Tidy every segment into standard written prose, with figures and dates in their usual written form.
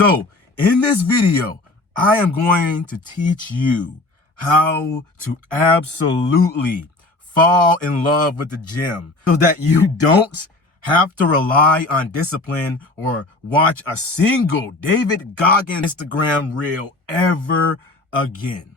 So in this video, I am going to teach you how to absolutely fall in love with the gym so that you don't have to rely on discipline or watch a single David Goggins Instagram reel ever again.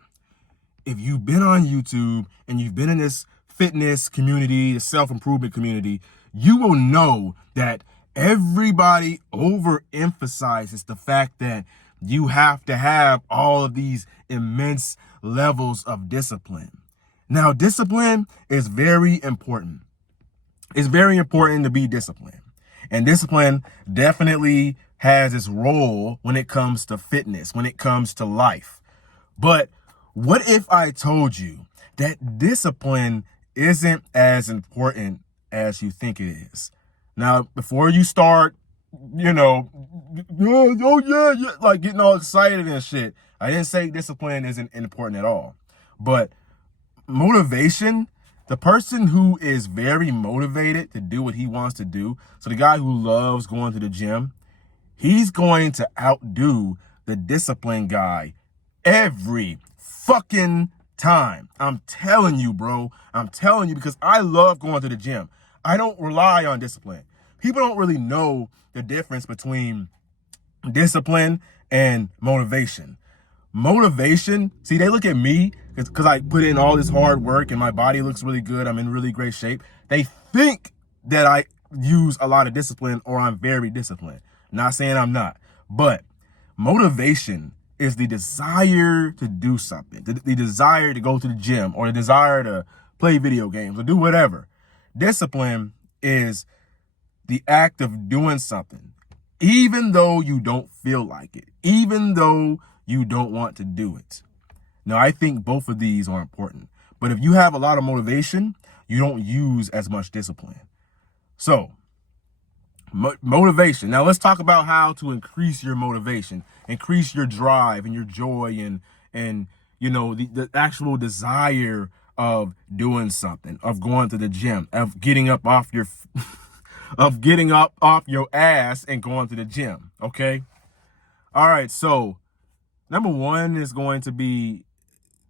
If you've been on YouTube and you've been in this fitness community, the self-improvement community, you will know that everybody overemphasizes the fact that you have to have all of these immense levels of discipline. Now, discipline is very important. It's very important to be disciplined. And discipline definitely has its role when it comes to fitness, when it comes to life. But what if I told you that discipline isn't as important as you think it is? Now, before you start, like getting all excited and shit, I didn't say discipline isn't important at all. But motivation, the person who is very motivated to do what he wants to do, so the guy who loves going to the gym, he's going to outdo the disciplined guy every fucking time. I'm telling you, bro. I'm telling you, because I love going to the gym. I don't rely on discipline. People don't really know the difference between discipline and motivation. Motivation, see, they look at me because I put in all this hard work and my body looks really good. I'm in really great shape. They think that I use a lot of discipline or I'm very disciplined. Not saying I'm not, but motivation is the desire to do something, the desire to go to the gym or the desire to play video games or do whatever. Discipline is the act of doing something, even though you don't feel like it, even though you don't want to do it. Now, I think both of these are important, but if you have a lot of motivation, you don't use as much discipline. So, motivation. Now, let's talk about how to increase your motivation, increase your drive and your joy and the actual desire of doing something, of going to the gym, of getting up off your ass and going to the gym. Okay. All right. So number one is going to be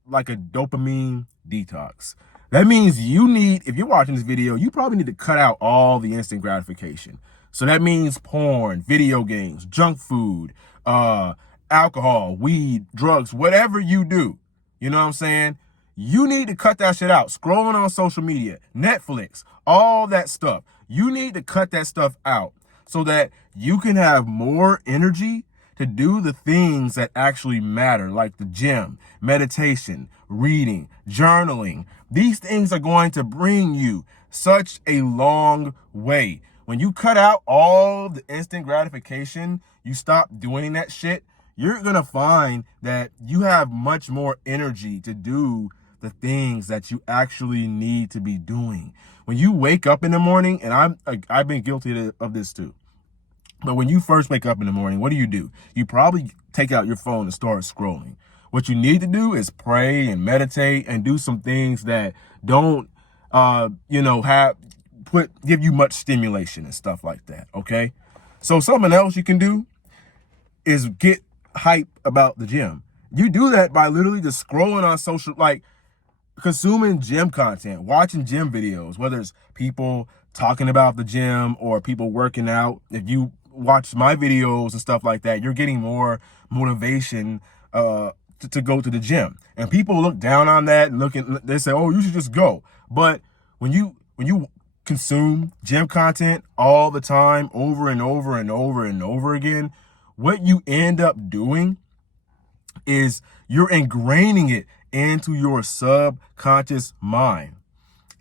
like a dopamine detox. That means if you're watching this video, you probably need to cut out all the instant gratification. So that means porn, video games, junk food, alcohol, weed, drugs, whatever you do. You know what I'm saying? You need to cut that shit out. Scrolling on social media, Netflix, all that stuff. You need to cut that stuff out so that you can have more energy to do the things that actually matter, like the gym, meditation, reading, journaling. These things are going to bring you such a long way. When you cut out all the instant gratification, you stop doing that shit, you're going to find that you have much more energy to do the things that you actually need to be doing. When you wake up in the morning, and I've been guilty of this too, but when you first wake up in the morning, what do? You probably take out your phone and start scrolling. What you need to do is pray and meditate and do some things that don't, give you much stimulation and stuff like that. Okay. So something else you can do is get hype about the gym. You do that by literally just scrolling on social, like consuming gym content, watching gym videos, whether it's people talking about the gym or people working out. If you watch my videos and stuff like that, you're getting more motivation to go to the gym. And people look down on that and they say, oh, you should just go. But when you consume gym content all the time, over and over and over and over again, what you end up doing is you're ingraining it into your subconscious mind.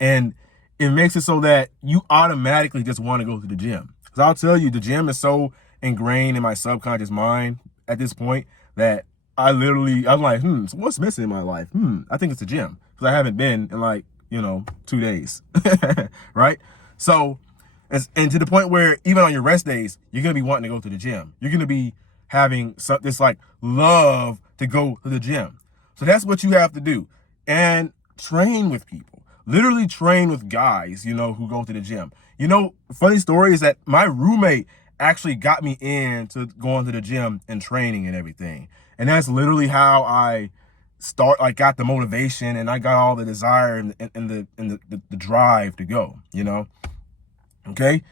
And it makes it so that you automatically just want to go to the gym. Because I'll tell you, the gym is so ingrained in my subconscious mind at this point that I'm like, so what's missing in my life? I think it's the gym. Because I haven't been in 2 days. Right? So, and to the point where even on your rest days, you're going to be wanting to go to the gym. You're going to be having this like love to go to the gym. So that's what you have to do. And train with people. Literally train with guys, who go to the gym. Funny story is that my roommate actually got me into going to the gym and training and everything. And that's literally how I got the motivation, and I got all the desire and the drive to go, you know? Okay?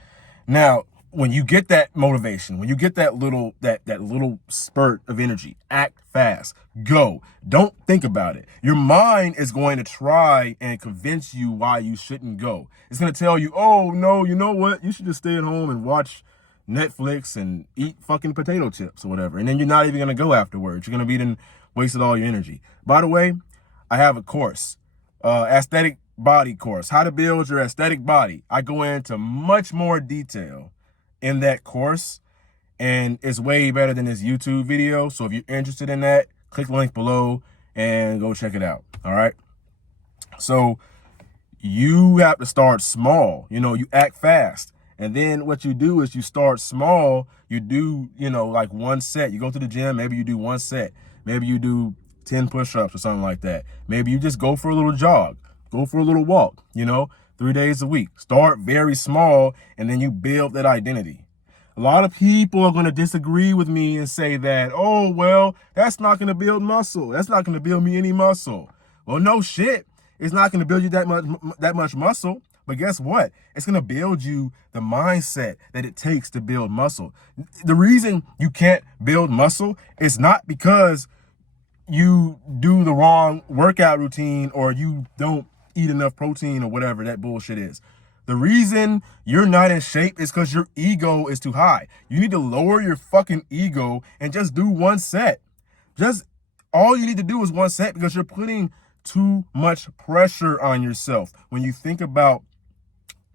Now, when you get that motivation, when you get that little spurt of energy, act fast, go. Don't think about it. Your mind is going to try and convince you why you shouldn't go. It's going to tell you, oh no, you know what? You should just stay at home and watch Netflix and eat fucking potato chips or whatever. And then you're not even going to go afterwards. You're going to be then wasted all your energy. By the way, I have a course, aesthetic body course, how to build your aesthetic body. I go into much more detail in that course, and it's way better than this YouTube video. So if you're interested in that, click the link below and go check it out. All right. So you have to start small, you know, you act fast. And then what you do is you start small. You do, you know, like one set. You go to the gym, maybe you do one set. Maybe you do 10 push-ups or something like that. Maybe you just go for a little jog, go for a little walk, you know, 3 days a week. Start very small, and then you build that identity. A lot of people are going to disagree with me and say that, oh, well, that's not going to build muscle. That's not going to build me any muscle. Well, no shit. It's not going to build you that much muscle. But guess what? It's going to build you the mindset that it takes to build muscle. The reason you can't build muscle is not because you do the wrong workout routine or you don't eat enough protein or whatever that bullshit is. The reason you're not in shape is because your ego is too high. You need to lower your fucking ego and just do one set. Just all you need to do is one set, because you're putting too much pressure on yourself. When you think about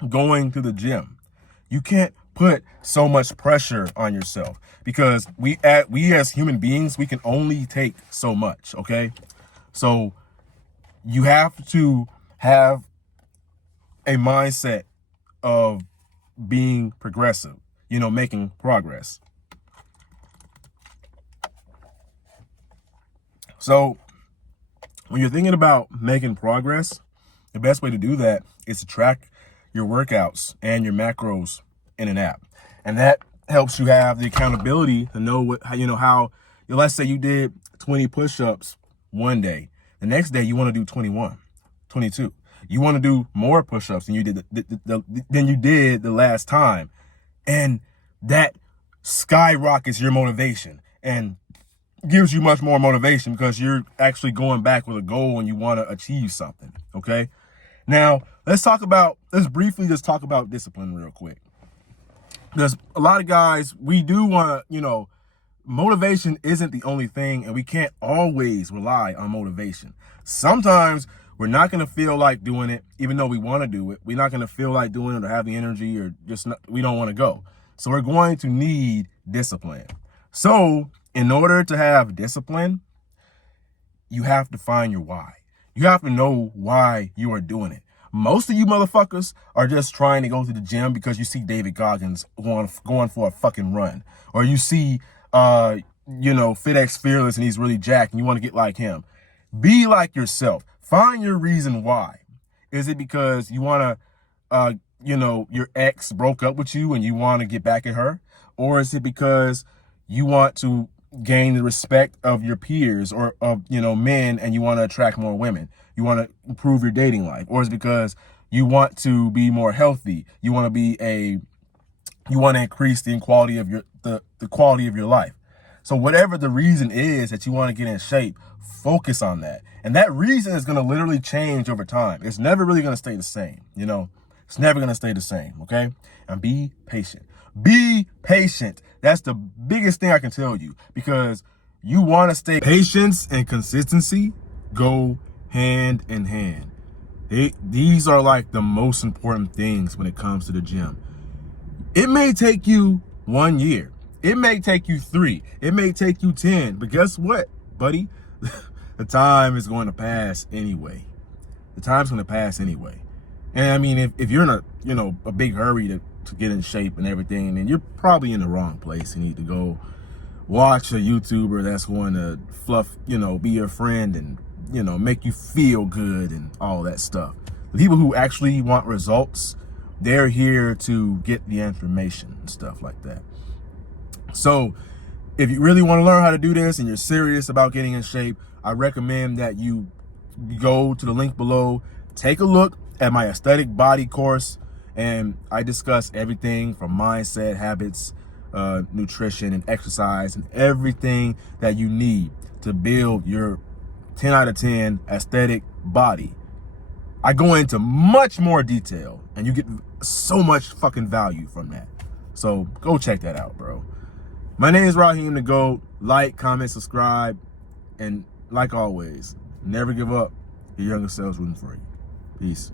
going to the gym, you can't put so much pressure on yourself, because we as human beings, we can only take so much. Okay. So you have to have a mindset of being progressive, you know, making progress. So when you're thinking about making progress, the best way to do that is to track your workouts and your macros in an app. And that helps you have the accountability to know how, let's say you did 20 push-ups one day. The next day you want to do 21, 22. You want to do more push-ups than you did the last time. And that skyrockets your motivation and gives you much more motivation, because you're actually going back with a goal and you want to achieve something. Okay. Now let's briefly just talk about discipline real quick. There's a lot of guys, we do want to, motivation isn't the only thing, and we can't always rely on motivation. Sometimes we're not going to feel like doing it, even though we want to do it. We're not going to feel like doing it or have the energy, or we don't want to go. So we're going to need discipline. So in order to have discipline, you have to find your why. You have to know why you are doing it. Most of you motherfuckers are just trying to go to the gym because you see David Goggins going for a fucking run. Or you see, FitX Fearless and he's really jacked and you want to get like him. Be like yourself. Find your reason why. Is it because you want to, your ex broke up with you and you want to get back at her? Or is it because you want to gain the respect of your peers or of, men, and you want to attract more women? You want to improve your dating life? Or is it because you want to be more healthy? You want to increase the quality of the quality of your life? So whatever the reason is that you want to get in shape, focus on that. And that reason is going to literally change over time. It's never really going to stay the same. It's never going to stay the same. Okay. And be patient. Be patient. That's the biggest thing I can tell you, because you want to stay. Patience and consistency go hand in hand. These are like the most important things when it comes to the gym. It may take you 1 year. It may take you 3. It may take you 10. But guess what, buddy? The time is going to pass anyway. The time's going to pass anyway. And I mean, if you're in a big hurry to get in shape and everything, then you're probably in the wrong place. You need to go watch a YouTuber that's going to be your friend and, make you feel good and all that stuff. The people who actually want results, they're here to get the information and stuff like that. So if you really want to learn how to do this and you're serious about getting in shape, I recommend that you go to the link below, take a look at my aesthetic body course, and I discuss everything from mindset, habits, nutrition, and exercise, and everything that you need to build your 10 out of 10 aesthetic body. I go into much more detail, and you get so much fucking value from that. So go check that out, bro. My name is Raheem the GOAT. Like, comment, subscribe, and like always, never give up. Your younger self's rooting for you. Peace.